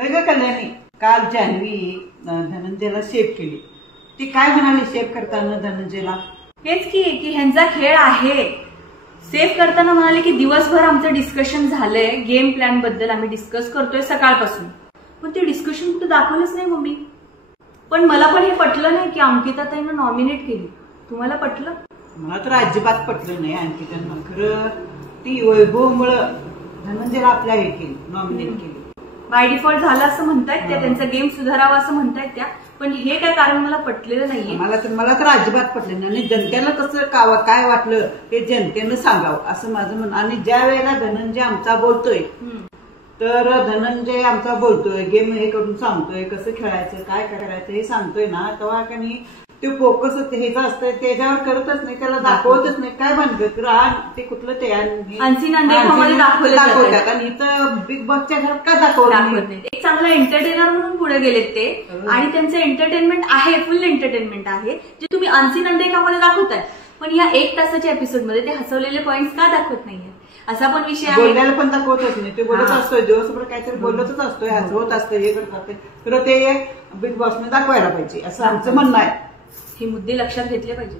वेगळं कल्याणी काल जान्हवी धनंजयला सेव्ह केली. ती काय म्हणाली सेव्ह करताना धनंजयला? हेच की ह्यांचा खेळ आहे. सेव्ह करताना म्हणाले की दिवसभर आमचं डिस्कशन झालंय, गेम प्लॅन बद्दल आम्ही डिस्कस करतोय सकाळपासून. पण ते डिस्कशन कुठे दाखवलंच नाही मम्मी. पण मला पण हे पटलं नाही की अंकिताताईंना नॉमिनेट केली. तुम्हाला पटलं? मला तर अजिबात पटलं नाही अंकितांना. खरं ती वैभवमुळं धनंजयला आपल्या हे केली, नॉमिनेट केली. बाय डिफॉल्ट झालं असं म्हणतायत त्या, त्यांचा गेम सुधारावा असं म्हणतायत त्या. पण हे काय कारण मला पटलेलं नाहीये. मला तर अजिबात पटलं नाही. आणि जनतेला कसं काय वाटलं हे जनतेनं सांगावं असं माझं म्हणणं. आणि ज्या वेळेला धनंजय आमचा बोलतोय तर धनंजय आमचा बोलतोय, गेम हे करून सांगतोय, कसं खेळायचं काय करायचं हे सांगतोय ना, तेव्हा का नाही ते फोकस ह्याचं असतं त्याच्यावर करतच नाही, त्याला दाखवतच नाही. काय म्हणतात ते कुठलं ते दाखवतात आणि इथं बिग बॉसच्या घरात का दाखवत नाही. एक चांगला एंटरटेनर म्हणून पुढे गेलेत ते. आणि त्यांचं एंटरटेनमेंट आहे, फुल एंटरटेनमेंट आहे जे तुम्ही अनसीन अंडेकामध्ये दाखवताय. पण या 1 तासाच्या एपिसोडमध्ये ते हसवलेले पॉइंट्स का दाखवत नाहीये असा पण विषय आहे. बोलल्याला पण दाखवतच नाही. ते बोलत असतोय दिवसभर काहीतरी बोलतच असतोय, हसवत असतोय, हे करत असतोय. तर ते बिग बॉसने दाखवायला पाहिजे असं आमचं म्हणणं आहे. हे मुद्दे लक्षात घेतले पाहिजे.